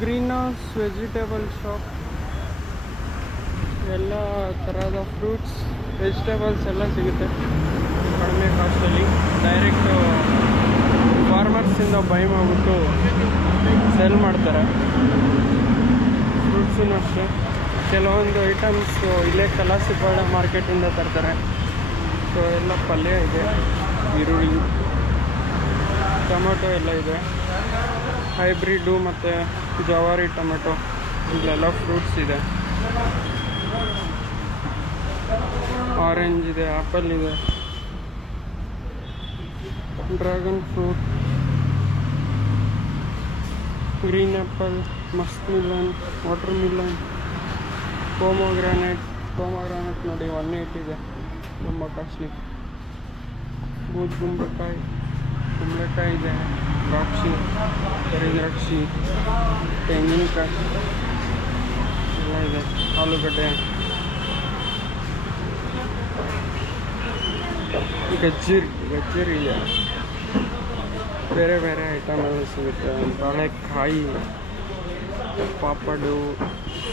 Green house vegetable shop. ಎಲ್ಲ ಥರದ fruits vegetables ಎಲ್ಲ ಸಿಗುತ್ತೆ ಕಡಿಮೆ ಕಾಸ್ಟಲ್ಲಿ. ಡೈರೆಕ್ಟು ಫಾರ್ಮರ್ಸಿಂದ ಬೈ ಮಾಡಿಬಿಟ್ಟು ಸೆಲ್ ಮಾಡ್ತಾರೆ. ಫ್ರೂಟ್ಸೂ ಅಷ್ಟೇ. ಕೆಲವೊಂದು ಐಟಮ್ಸು ಇಲ್ಲೇ ಕಲಾಸಿಪಾಳ್ಯ ಮಾರ್ಕೆಟಿಂದ ತರ್ತಾರೆ. ಸೊ ಎಲ್ಲ ಪಲ್ಯ ಇದೆ, ಈರುಳ್ಳಿ, ಟೊಮೆಟೊ ಎಲ್ಲ ಇದೆ. ಹೈಬ್ರಿಡ್ಡು ಮತ್ತು ಜವಾರಿ ಟೊಮೆಟೊ ಇಲ್ಲೆಲ್ಲ ಫ್ರೂಟ್ಸ್ ಇದೆ. ಆರೆಂಜ್ ಇದೆ, ಆ್ಯಪಲ್ ಇದೆ, dragon fruit, green apple, muskmelon, watermelon, pomegranate ನೋಡಿ 180 ಇದೆ, ತುಂಬ ಕಾಸ್ಟ್ಲಿ. ಬೂದ್ ಕುಂಬಳಕಾಯಿ ಇದೆ, ದ್ರಾಕ್ಷಿ, ಕರಿದ್ರಾಕ್ಷಿ, ತೆಂಗಿನಕಾಯಿ ಎಲ್ಲ ಇದೆ, ಆಲೂಗಡ್ಡೆ, ಗಜ್ಜರಿ ಇದೆ. ಬೇರೆ ಬೇರೆ ಐಟಮ್ ಎಲ್ಲ ಸಿಗುತ್ತೆ. ಬಾಳೆಕಾಯಿ, ಪಾಪಡು,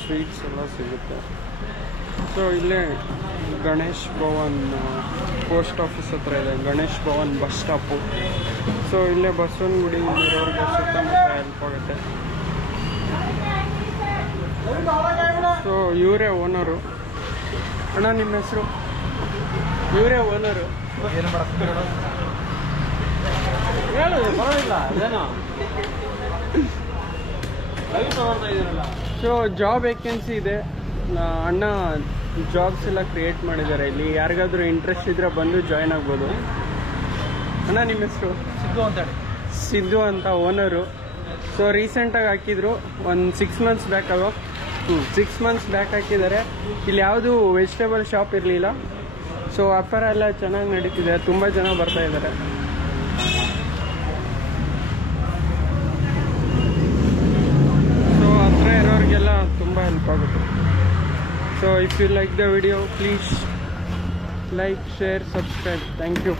ಸ್ವೀಟ್ಸ್ ಎಲ್ಲ ಸಿಗುತ್ತೆ. ಸೊ ಇಲ್ಲೇ ಗಣೇಶ್ ಭವನ್ ಪೋಸ್ಟ್ ಆಫೀಸ್ ಹತ್ರ ಇದೆ, Ganesh Bhavan bus stop. So ಇಲ್ಲೇ ಬಸವನಗುಡಿ ಇರೋರಿಗೆ ಸುತ್ತಮುತ್ತ ಹೆಲ್ಪ್ ಆಗುತ್ತೆ. ಸೊ ಇವರೇ ಓನರು. ಅಣ್ಣ ನಿಮ್ಮ ಹೆಸರು? ಇವರೇ ಓನರು. ಏನು ಮಾಡ್ತಾರೆ ಹೇಳು, ಪರವಾಗಿಲ್ಲ, ಅದೇನೋ. ಸೊ ಜಾಬ್ ವೇಕೆನ್ಸಿ ಇದೆ. ಅಣ್ಣ ಜಾಬ್ಸ್ ಎಲ್ಲ ಕ್ರಿಯೇಟ್ ಮಾಡಿದ್ದಾರೆ ಇಲ್ಲಿ. ಯಾರಿಗಾದ್ರೂ ಇಂಟ್ರೆಸ್ಟ್ ಇದ್ರೆ ಬಂದು ಜಾಯ್ನ್ ಆಗ್ಬೋದು. ಅಣ್ಣ ನಿಮ್ಮ ಹೆಸರು? ಸಿದ್ದು ಅಂತ ಓನರು. ಸೊ ರೀಸೆಂಟಾಗಿ ಹಾಕಿದ್ರು, ಒಂದು 6 months ಬ್ಯಾಕ್ ಅಲ್ವಾ? 6 months ಬ್ಯಾಕ್ ಹಾಕಿದ್ದಾರೆ. ಇಲ್ಲಿ ಯಾವುದು ವೆಜಿಟೇಬಲ್ ಶಾಪ್ ಇರಲಿಲ್ಲ. ಸೊ ವ್ಯಾಪಾರ ಎಲ್ಲ ಚೆನ್ನಾಗಿ ನಡೀತಿದೆ, ತುಂಬ ಜನ ಬರ್ತಾ ಇದ್ದಾರೆ. ಸೊ ಹತ್ರ ಇರೋರಿಗೆಲ್ಲ ತುಂಬ ಹೆಲ್ಪ್ ಆಗುತ್ತೆ. So if you like the video, please like, share, subscribe. Thank you.